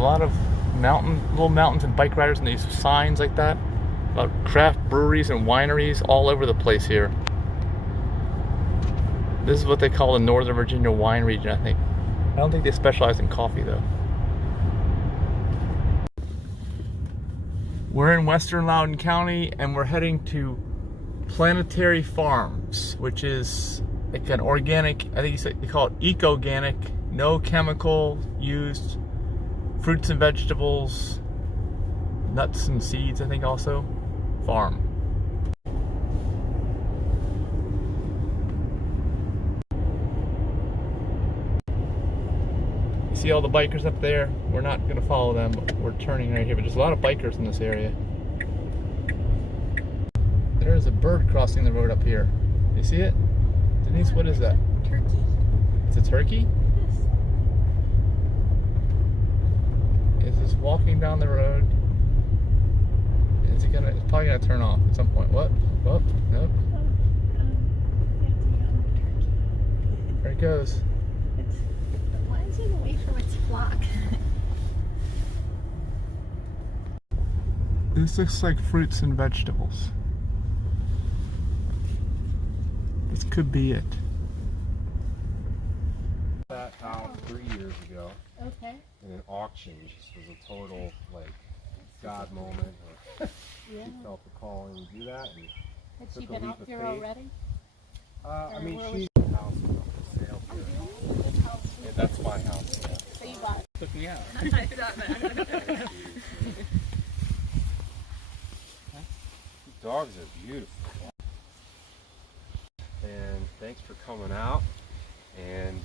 a lot of little mountains and bike riders and these signs like that about craft breweries and wineries all over the place here. This is what they call the Northern Virginia wine region, I think. I don't think they specialize in coffee though. We're in western Loudoun County and we're heading to Planetary Farms, which is like an organic, I think they call it Ecoganic, no chemical used, fruits and vegetables, nuts and seeds, I think also, farm. You see all the bikers up there? We're not going to follow them, but we're turning right here, but there's a lot of bikers in this area. There's a bird crossing the road up here. You see it? Denise, what is that? Turkey. It's a turkey? Yes. Is this walking down the road? Is it gonna? It's probably gonna turn off at some point. What? Oh, nope. There it goes. Why is it away from its flock? This looks like fruits and vegetables. This could be it. That house 3 years ago Okay. in an auction. Just was a total like God moment. Yeah. She felt the calling to do that. And Has she took a been leap out of here faith. already? I mean, where she's was the house for sale here. Yeah, that's my house. Yeah. So you bought it. Took me out. I thought that. Dogs are beautiful. And thanks for coming out. And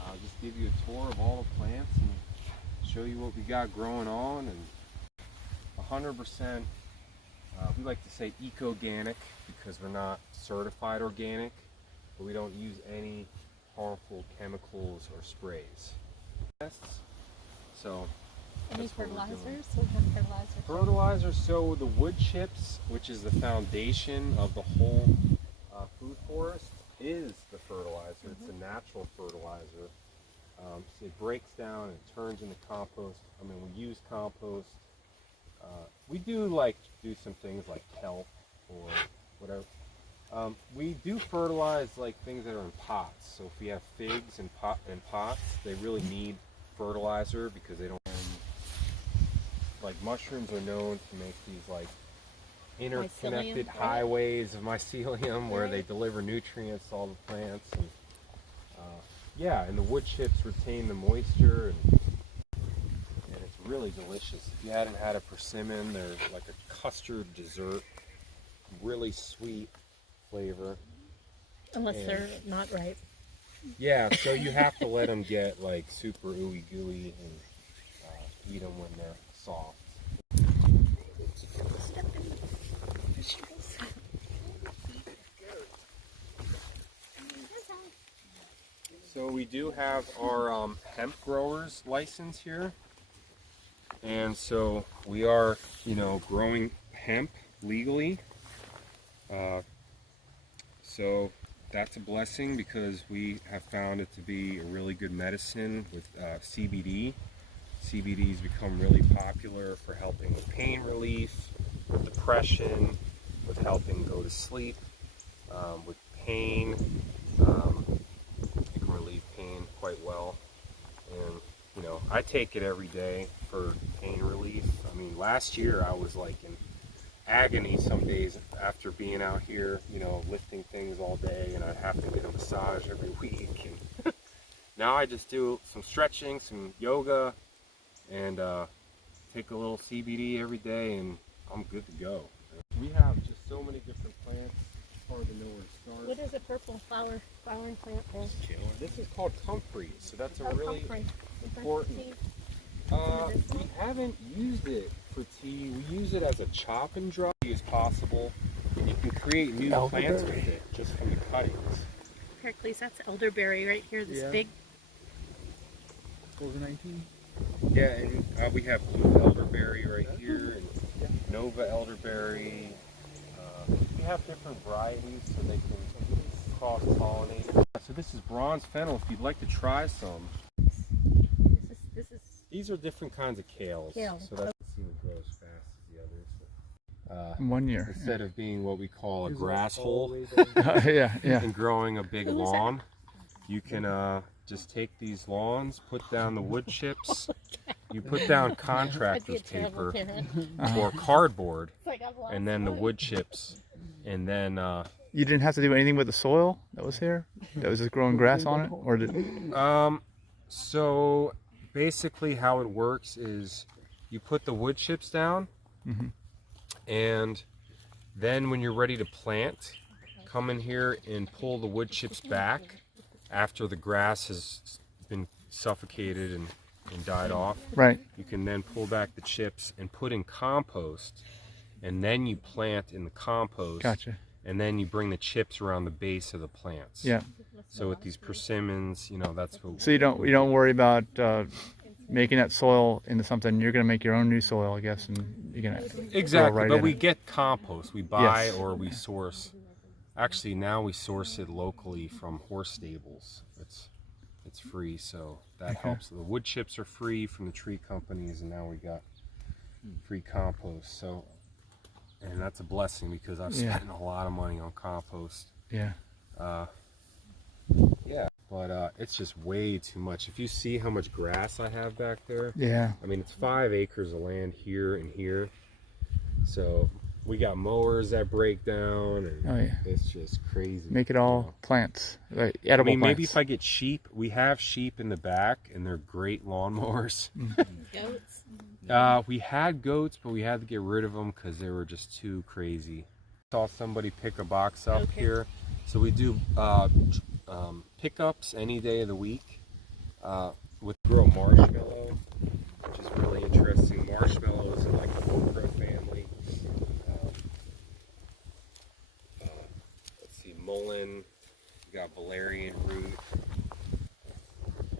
I'll just give you a tour of all the plants and show you what we got growing on. And 100%, we like to say ecoganic because we're not certified organic, but we don't use any harmful chemicals or sprays. So Any that's what we're doing. fertilizers? We have fertilizers. Fertilizer, so the wood chips, which is the foundation of the whole food forest, is the fertilizer. It's a natural fertilizer. So it breaks down and it turns into compost. I mean, we use compost. We do some things like kelp or whatever. We do fertilize like things that are in pots. So if we have figs in pots, they really need fertilizer because they don't. Like mushrooms are known to make these like interconnected Mycelium, right? highways of mycelium where they deliver nutrients to all the plants. And yeah, and the wood chips retain the moisture, and it's really delicious. If you hadn't had a persimmon, they're like a custard dessert, really sweet flavor. Unless they're not ripe. Yeah, so you have to let them get like super ooey gooey and eat them when they're soft. So we do have our hemp growers license here, and so we are, growing hemp legally. So that's a blessing because we have found it to be a really good medicine with CBD. CBD's become really popular for helping with pain relief, with depression, with helping go to sleep, with pain. It can relieve pain quite well. And, I take it every day for pain relief. I mean, last year I was like in agony some days after being out here, lifting things all day, and I'd have to get a massage every week. And now I just do some stretching, some yoga, and take a little CBD every day, and I'm good to go. We have just so many different plants. It's hard to know where to start. What is a purple flowering plant called? This is called comfrey, so that's a really comfrey. important. We haven't used it for tea. We use it as a chop and dry as possible, and you can create new plants with it just from the cuttings. Hercules, that's elderberry right here. This big. Over 19. Yeah, and we have blue elderberry right here, and Nova elderberry. We have different varieties so they can cross-pollinate. So this is bronze fennel. If you'd like to try some. This is These are different kinds of kales. Kale. So that's see what grows fast as the others. But, 1 year. instead of being what we call a grass hole Yeah, yeah. and growing a big lawn, you can just take these lawns, put down the wood chips, you put down contractor's paper or cardboard, and then the wood chips, and then You didn't have to do anything with the soil that was here? That was just growing grass on it? Or did... So basically how it works is you put the wood chips down, and then when you're ready to plant, come in here and pull the wood chips back after the grass has been suffocated and died off. Right. You can then pull back the chips and put in compost, and then you plant in the compost. Gotcha. And then you bring the chips around the base of the plants. Yeah. So with these persimmons, you know, that's what. So you don't worry about making that soil into something. You're going to make your own new soil, I guess, and you're going to Exactly, right but in we it. get compost. We buy Yes. or we source. Actually, now we source it locally from horse stables. It's free, so that helps. The wood chips are free from the tree companies, and now we got free compost. So, and that's a blessing because I've spent a lot of money on compost. Yeah. Yeah, but it's just way too much. If you see how much grass I have back there, Yeah. I mean, it's 5 acres of land here and here. So we got mowers that break down, and it's just crazy. Make it all plants, like edible I mean, plants. maybe if I get sheep, we have sheep in the back, and they're great lawnmowers. Goats. We had goats, but we had to get rid of them because they were just too crazy. Saw somebody pick a box up here, so we do pickups any day of the week. With grow marshmallow, which is really interesting. Marshmallows are like the okra family. Let's see, mullein. We got valerian root.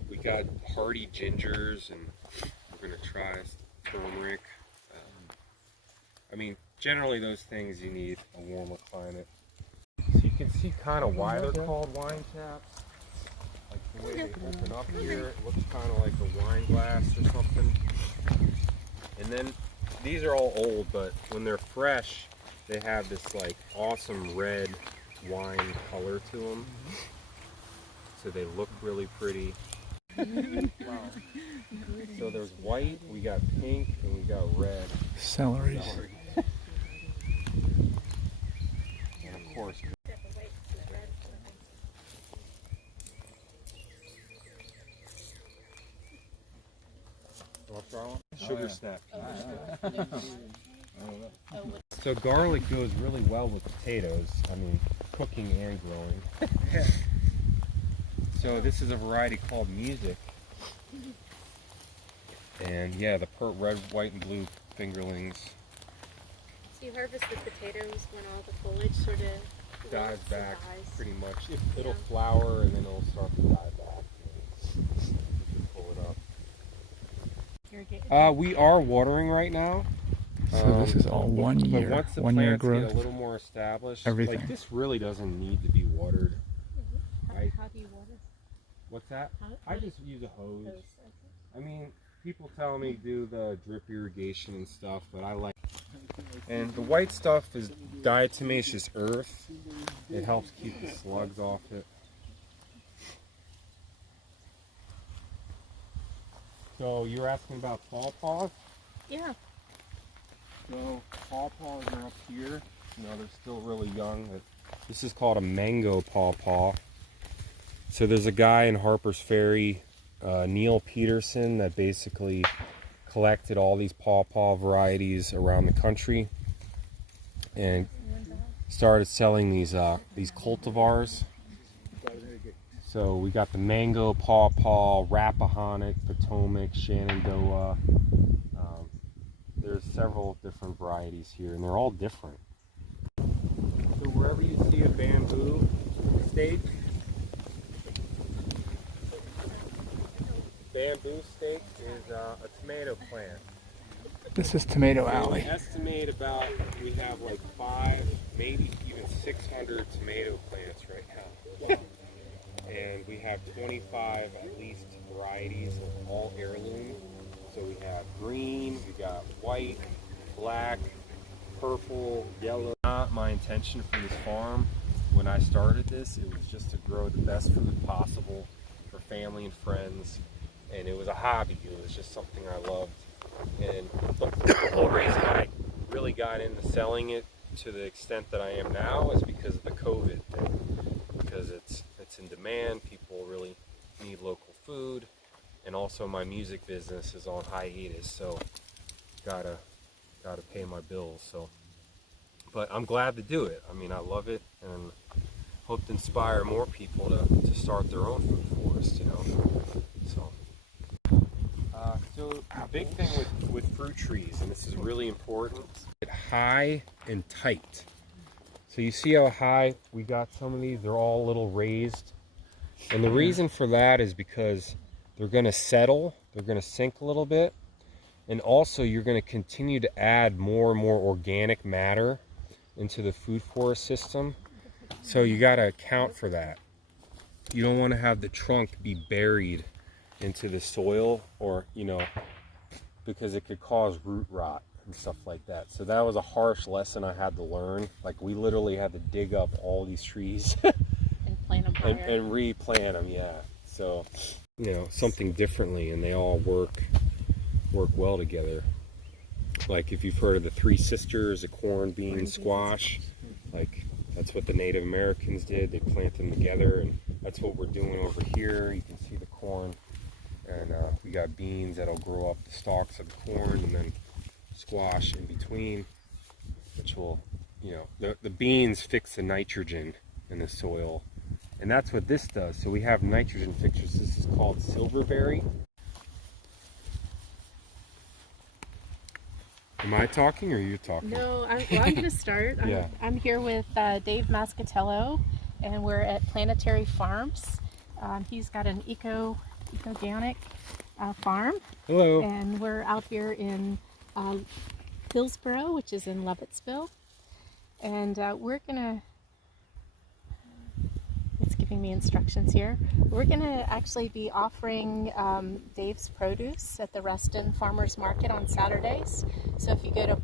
We got hardy gingers, and we're gonna try turmeric. I mean, generally those things you need a warmer climate. So you can see kind of why they're called wine caps. Like the way they open up here, it looks kind of like a wine glass or something. And then these are all old, but when they're fresh, they have this like awesome red wine color to them. So they look really pretty. So there's white, we got pink, and we got red. Celery. And of course, sugar snap peas. So garlic goes really well with potatoes. I mean, cooking and growing. So this is a variety called Music. And yeah, the red, white, and blue fingerlings. So you harvest the potatoes when all the foliage sort of Dies wilts back and dies. pretty much. It'll flower and then it'll start to die back. You can pull it up. We are watering right now. So this is all 1 year. But once the 1 year plants growth. get a little more established, Everything. like this really doesn't need to be watered. How do you water? What's that? How I just use a hose. those? I mean, people tell me do the drip irrigation and stuff, but I like. And the white stuff is diatomaceous earth. It helps keep the slugs off it. So you're asking about pawpaws? Yeah. So pawpaws are up here. You know, they're still really young. This is called a mango pawpaw. So there's a guy in Harper's Ferry, Neil Peterson, that basically collected all these pawpaw varieties around the country and started selling these cultivars. So we got the mango pawpaw, Rappahannock, Potomac, Shenandoah. There's several different varieties here, and they're all different. So wherever you see a bamboo stake, is a tomato plant. This is Tomato So Alley. we estimate about, we have like 5, maybe even 600 tomato plants right now. And we have 25 at least varieties of all heirloom. So we have green, we got white, black, purple, yellow. Not my intention for this farm. When I started this, it was just to grow the best food possible for family and friends, and it was a hobby. It was just something I loved, and the whole reason I really got into selling it to the extent that I am now is because of the COVID thing. Because it's in demand, people really need local food, and also my music business is on hiatus, so gotta pay my bills. So, but I'm glad to do it. I mean, I love it, and hope to inspire more people to start their own food forest, you know. So the big thing with fruit trees, and this is really important, get high and tight. So you see how high we got some of these? They're all a little raised. And the reason for that is because they're going to settle, they're going to sink a little bit, and also you're going to continue to add more and more organic matter into the food forest system. So you got to account for that. You don't want to have the trunk be buried into the soil, or, you know, because it could cause root rot and stuff like that. So that was a harsh lesson I had to learn. Like, we literally had to dig up all these trees And plant them higher. and replant them, yeah. So, you know, something differently, and they all work well together. Like, if you've heard of the Three Sisters, a corn, bean, squash, like, that's what the Native Americans did. They plant them together, and that's what we're doing over here. You can see the corn, and we got beans that'll grow up the stalks of the corn, and then squash in between, which will, you know, the beans fix the nitrogen in the soil, and that's what this does. So we have nitrogen fixers. This is called silverberry. Am I talking or are you talking? No, I'm going to start. Yeah. I'm here with Dave Mascatello, and we're at Planetary Farms. He's got an Ecoganic farm. Hello. And we're out here in Hillsboro, which is in Lovettsville. And we're going to, it's giving me instructions here. We're going to actually be offering Dave's produce at the Reston Farmers Market on Saturdays. So if you go to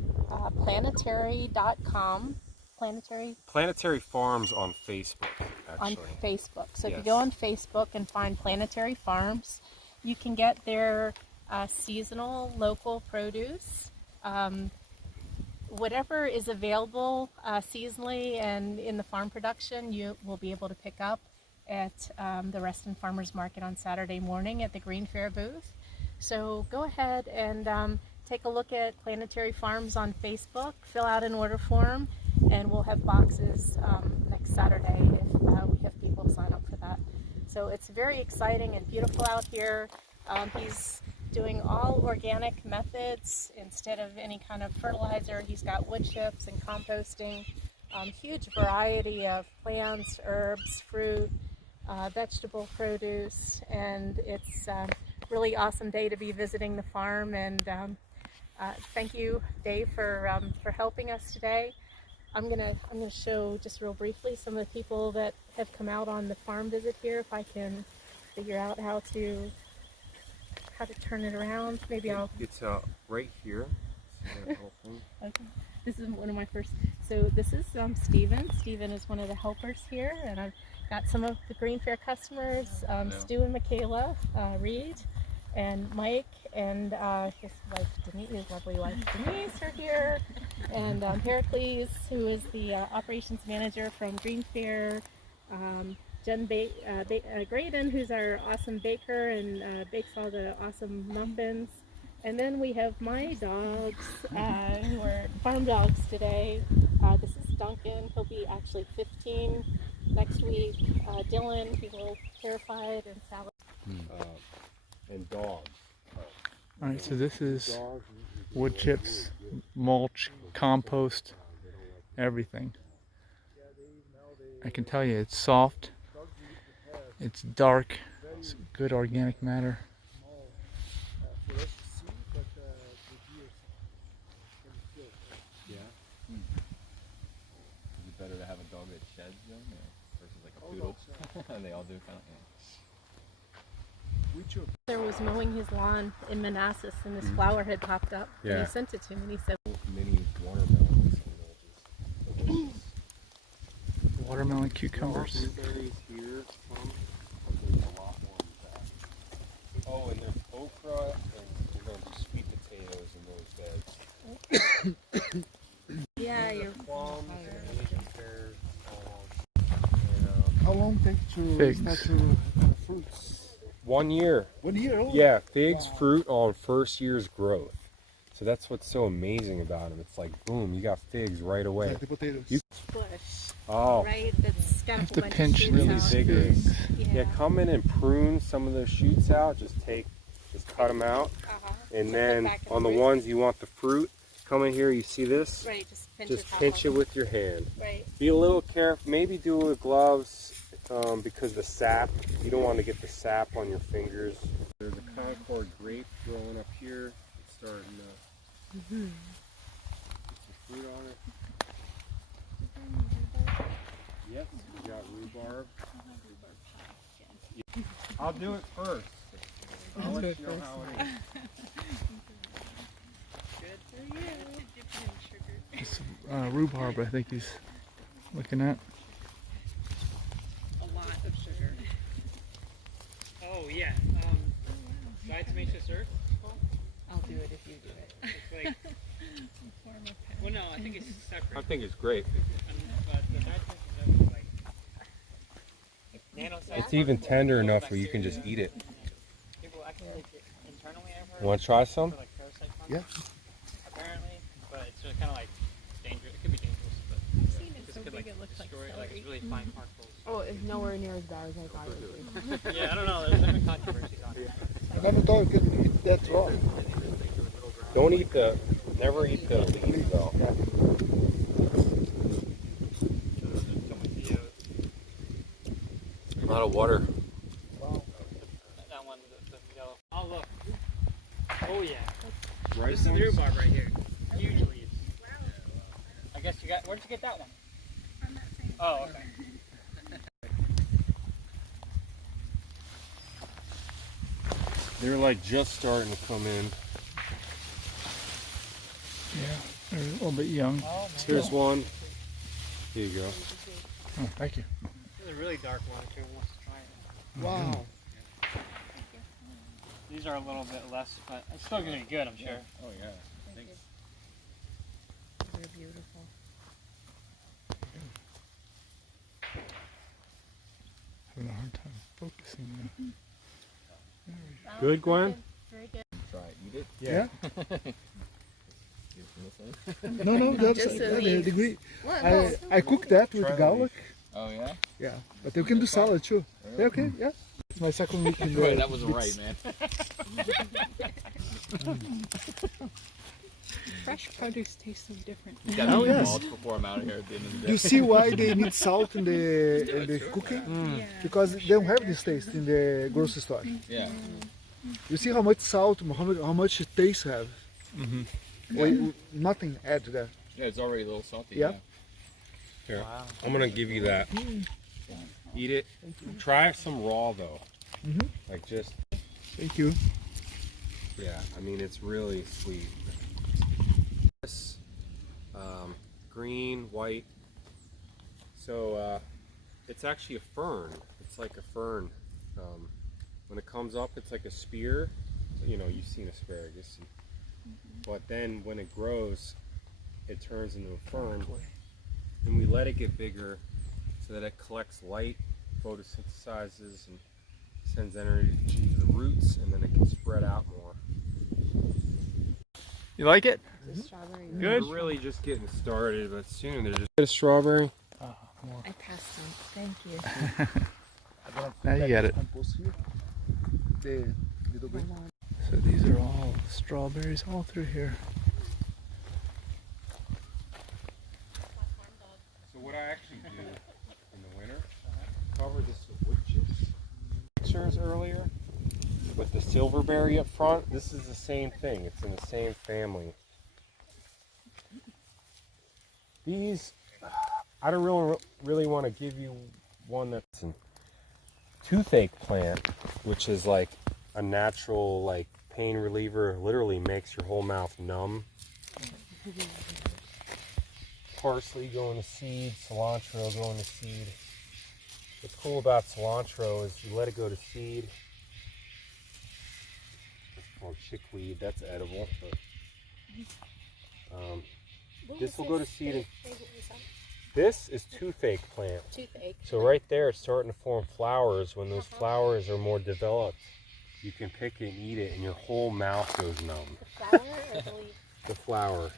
planetary.com, Planetary Farms on Facebook, actually. on Facebook. So if Yes. you go on Facebook and find Planetary Farms, you can get their seasonal local produce. Whatever is available seasonally and in the farm production, you will be able to pick up at the Reston Farmers Market on Saturday morning at the Green Fair booth. So go ahead and take a look at Planetary Farms on Facebook, fill out an order form, and we'll have boxes next Saturday if we have people sign up for that. So it's very exciting and beautiful out here. He's doing all organic methods instead of any kind of fertilizer. He's got wood chips and composting, huge variety of plants, herbs, fruit, vegetable produce, and it's a really awesome day to be visiting the farm. And thank you, Dave, for helping us today. I'm gonna show just real briefly some of the people that have come out on the farm visit here. If I can figure out how to turn it around, maybe I'll. It's right here. Okay. This is one of my first. So this is Stephen. Stephen is one of the helpers here, and I've got some of the Green Fair customers, Stu and Michaela, Reed, and Mike, and his wife Denise, his lovely wife Denise are here, and Heracles, who is the operations manager from Green Fair, Jen Graydon, who's our awesome baker and bakes all the awesome muffins. And then we have my dogs, who are farm dogs today. This is Duncan. He'll be actually 15 next week. Dylan, he's a little terrified, and Sally. And dogs. All right, so this is wood chips, mulch, compost, everything. I can tell you it's soft, it's dark, it's good organic matter. Yeah. Is it better to have a dog that sheds then, versus like a poodle? And they all do kind of. Yeah. There was mowing his lawn in Manassas, and this flower had popped up. And Yeah. he sent it to me, and he said, Mini watermelons. Watermelon cucumbers. Blueberries here, some, but there's a lot more in the back. Oh, and there's okra, and we're going to do sweet potatoes in those beds. "Yeah, you're Plums, and Asian pears, How long take to Figs. start to fruits? 1 year. 1 year old? Yeah, figs fruit on first year's growth. So that's what's so amazing about them. It's like, boom, you got figs right away. Like the potatoes. bush, Oh, right? That's got a Have whole to bunch pinch of shoots really out. vigorous. Yeah. Yeah, come in and prune some of those shoots out. Just cut them out. Uh-huh. And Put then back in on the root. ones you want the fruit, come in here, you see this? Right, just pinch Just the top pinch off. it with your hand. Right. Be a little careful, maybe do it with gloves because the sap, you don't want to get the sap on your fingers. There's a Concord Grape growing up here. It's starting to get some fruit on it. Yes, we got rhubarb. I'll do it first. I'll let you know how it is. Good for you. It's rhubarb, I think he's looking at. A lot of sugar. Oh yeah. Dried tomato syrup. I'll do it if you do it. It's like. Well, no, I think it's separate. I think it's great. But the dried tomato syrup is like. Nano-sized It's even particles tender of enough where you bacteria. can just eat it. People actually take it internally. I've heard. You want to try some? For like parasite Yeah. apparently, but it's just kind of like dangerous. It could be dangerous, but I've seen it this so could big like it looks like destroy like celery. it's really fine particles. Oh, it's nowhere near as bad as I thought it would be. Yeah, I don't know. There's different controversies on it. I never thought you could eat that raw. Don't eat never eat the leaves though. A lot of water. That one, the yellow. Oh look. Oh yeah. Right, This is the rhubarb right here. Huge leaves. I guess you got. Where'd you get that one? Oh, okay. They're like just starting to come in. Yeah, they're a little bit young. Here's one. Here you go. Oh, thank you. This is a really dark one if anyone wants to try it. Wow. These are a little bit less, but it's still gonna be good, I'm sure. Oh yeah. Thanks. They're beautiful. Having a hard time focusing now. Good, Gwen? Very good. Try it. Eat it. Yeah? Eat it from this end. No, the other Just side. the Yeah, the leaves. degree. What? I cook that with Try the garlic. Oh yeah. Yeah, but you can do salad too. Yeah, okay, yeah. It's my second week in the Wait, that wasn't mix. right, man. Fresh produce tastes so different. You gotta Oh, eat yes. mulch before I'm out of here at the end of the Do day. you see why they need salt in the cooking? Because they don't have this taste in the grocery store. Yeah. You see how much salt, how much taste have? Mm-hmm. Or nothing add to that. Yeah, it's already a little salty. Yeah. Here, I'm gonna give you that. Eat it. Try some raw though. Like just, Thank you. yeah. I mean, it's really sweet. This, green, white. So it's actually a fern. It's like a fern. When it comes up, it's like a spear. You know, you've seen asparagus. But then when it grows, it turns into a fern. And we let it get bigger so that it collects light, photosynthesizes, and sends energy to the roots, and then it can spread out more. You like it? The strawberry. Good. We're really just getting started, but soon they're just get a strawberry. I passed them. Thank you. Now you get it. Compost here. The little bit. So these are all strawberries all through here. So what I actually do in the winter, cover this with wood chips. Pictures earlier with the silverberry up front. This is the same thing. It's in the same family. These, I don't really want to give you one that's a toothache plant, which is like a natural like pain reliever. Literally makes your whole mouth numb. Parsley going to seed, cilantro going to seed. What's cool about cilantro is you let it go to seed. It's called chickweed, that's edible. But, this will go to seed. And this is toothache plant. Toothache. So right there it's starting to form flowers. When those flowers are more developed, you can pick it and eat it and your whole mouth goes numb. The flower or the leaf? The flower.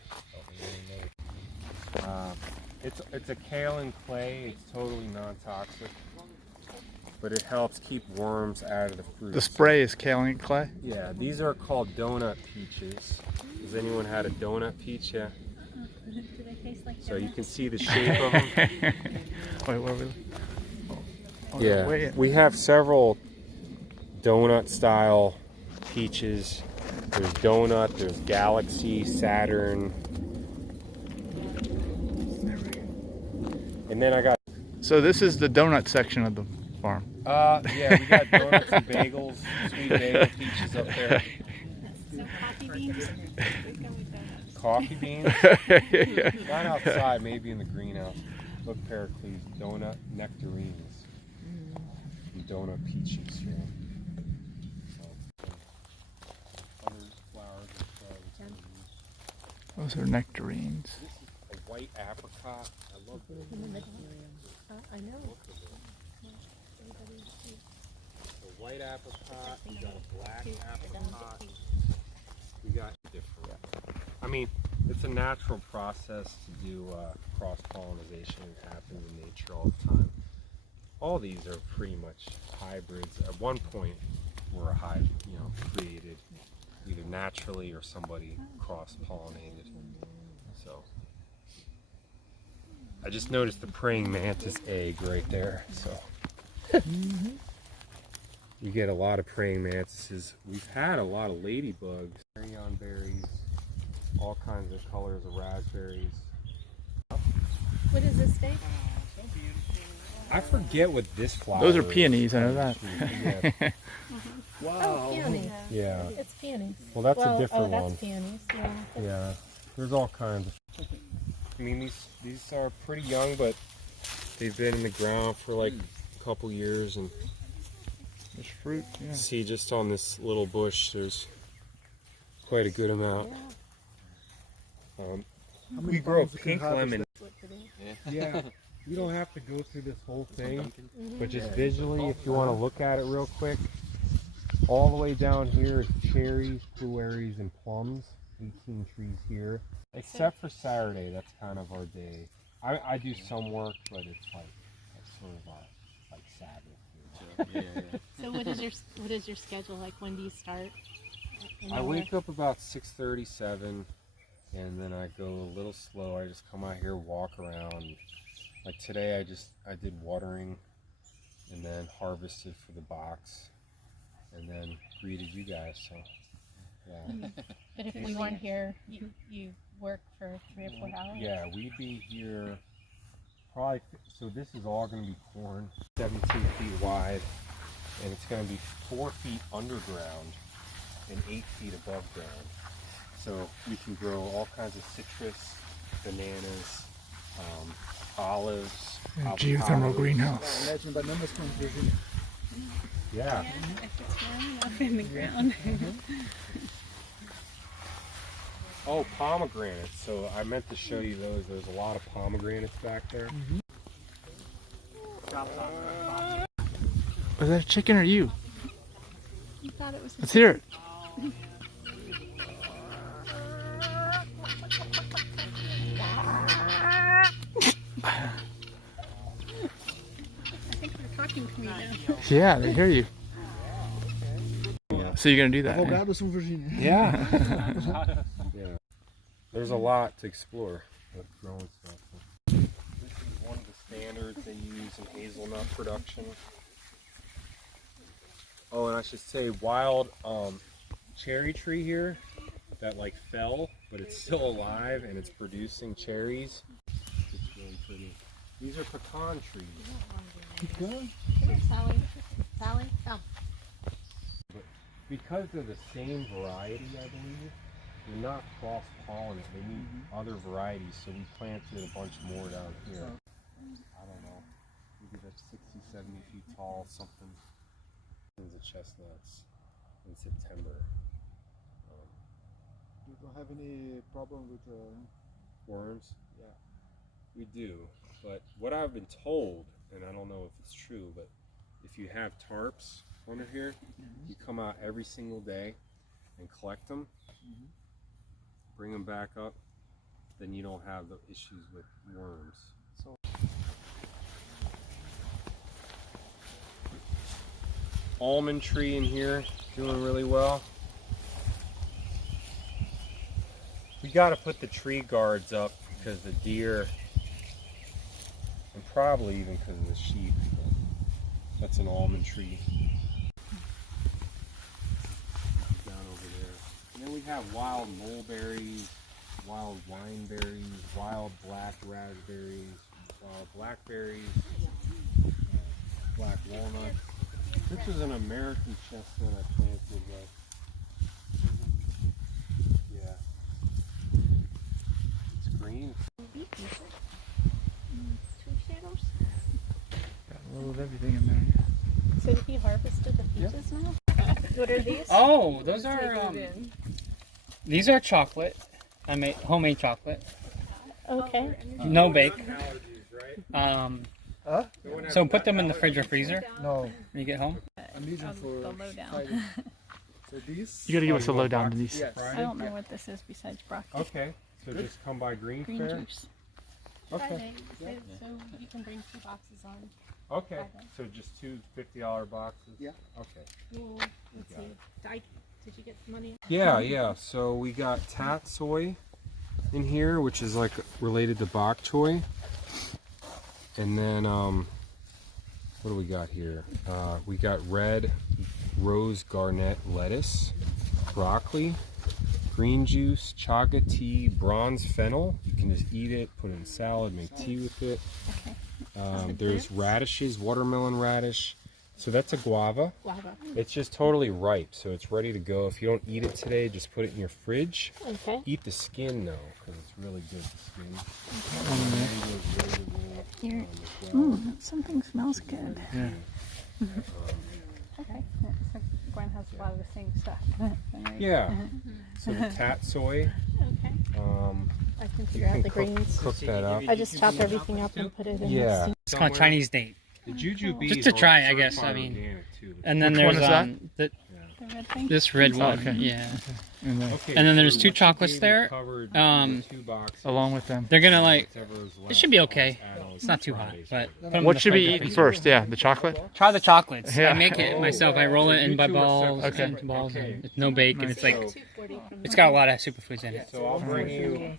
It's a kaolin clay. It's totally non-toxic, but it helps keep worms out of the fruit. The spray is kaolin clay? Yeah, these are called donut peaches. Has anyone had a donut peach yet? Do they taste like So you can see the shape of them. Wait, where are we? Oh, Yeah, wait. we have several donut style peaches. There's donut, there's Galaxy, Saturn. And then I got So this is the donut section of the farm. yeah, we got donuts and bagels, sweet bagel peaches up there. So coffee beans? Coffee beans? Not outside, maybe in the greenhouse. Look, Pericles, donut nectarines. And donut peaches, yeah. Other flowers and shrubs. Those are nectarines. This is a white apricot. I love this. I know. A white apricot, we got a black apricot. We got different. I mean, it's a natural process to do cross-pollination. It happens in nature all the time. All these are pretty much hybrids. At one point, were created either naturally or somebody cross-pollinated. So, I just noticed the praying mantis egg right there. So, we get a lot of praying mantises. We've had a lot of ladybugs, carrion berries, all kinds of colors of raspberries. What is this, Dave? I forget what this flower Those are is. peonies, I know that. Yeah. Oh, peonies. Yeah. It's peonies. Well, that's a different that's one. peonies. Yeah. Yeah. There's all kinds of. I mean, these are pretty young, but they've been in the ground for like a couple years, and There's fruit, yeah. see just on this little bush, there's quite a good amount. How many We grow pounds you can pink harvest lemon. Yeah. You don't have to go through this whole thing, but just visually, if you want to look at it real quick, all the way down here is cherries, blueberries, and plums. 18 trees here, except for Saturday. That's kind of our day. I do some work, but it's sort of like Sabbath. Yeah. So what is your schedule like? When do you start? I wake up about 6:37, and then I go a little slow. I just come out here, walk around. Like today, I did watering, and then harvested for the box, and then greeted you guys. So, yeah. But if we weren't here, you work for 3 or 4 hours? Yeah, we'd be here probably. So this is all going to be corn, 17 feet wide, and it's going to be 4 feet underground and 8 feet above ground. So we can grow all kinds of citrus, bananas, olives, Geothermal avocados. greenhouse. Imagine bananas from Virginia. Yeah. If it's warm enough in the ground. Oh, pomegranates. So I meant to show you those. There's a lot of pomegranates back there. Was that a chicken or you? You thought it was Let's hear it. I think they're talking to me now. Yeah, they hear you. So you're gonna do that? eh? Avocados from Virginia. Yeah. Yeah. There's a lot to explore with growing stuff. This is one of the standards they use in hazelnut production. Oh, and I should say wild cherry tree here that like fell, but it's still alive and it's producing cherries. It's really pretty. These are pecan trees. Here, Sally. Sally, come. because they're the same variety, I believe, they're not cross-pollinated. They need other varieties, so we planted a bunch more down here. I don't know, maybe that's 60, 70 feet tall, something. Tons of chestnuts in September. You don't have any problem with Worms? yeah. We do, but what I've been told, and I don't know if it's true, but if you have tarps under here, you come out every single day and collect them, bring them back up, then you don't have the issues with worms. So almond tree in here, doing really well. We got to put the tree guards up because the deer, and probably even because of the sheep. That's an almond tree. Down over there. And then we have wild mulberries, wild wineberries, wild black raspberries, blackberries, black walnuts. This is an American chestnut I planted. Yeah. It's green. Got a little of everything in there. So have you harvested the peaches now? What are these? Oh, those are these are chocolate. I made homemade chocolate. Okay. No bake. Allergies, right? So put them in the fridge or freezer No, when you get home. I'm using for The lowdown. Friday. So this. You gotta give us a lowdown, Denise. Yes. I don't know what this is besides broccoli. Okay, so just come by Green Green Fair. juice. Okay. Friday. So you can bring 2 boxes on. Okay, Friday. so just two $50 boxes? Yeah. Okay. Well, let's see. Did you get some money? Yeah, so we got tat soy in here, which is like related to bok choy. And then, what do we got here? We got red rose garnet lettuce, broccoli, green juice, chaga tea, bronze fennel. You can just eat it, put it in salad, make tea with it. Okay. There's radishes, watermelon radish. So that's a guava. Guava. It's just totally ripe, so it's ready to go. If you don't eat it today, just put it in your fridge. Okay. Eat the skin though, because it's really good, the skin. Here. Something smells good. Yeah. Okay. So Gwen has a lot of the same stuff. Yeah. So the tat soy, Okay. I can you figure out can the greens. cook that up. I just chop everything up and put it in Yeah. the It's called Chinese date. The jujube Just to try, I guess, I mean. And then Which one there's is that? the red thing. this red one. okay. Yeah. And then, Okay, And then there's so 2 what you chocolates gave there. me covered Um, 2 boxes. along with them. They're gonna like. Whatever's It left, should be I'll okay. just add on It's not too hot, Fridays but or put 'em in What the should fridge be or eaten freezer. first? Yeah, the chocolate? Try the chocolates. Yeah. I make it myself. I roll it in by balls Okay. into balls. Okay. And it's no bake, and it's like So- $2.40 from it's got a lot of superfoods in it. So I'll bring you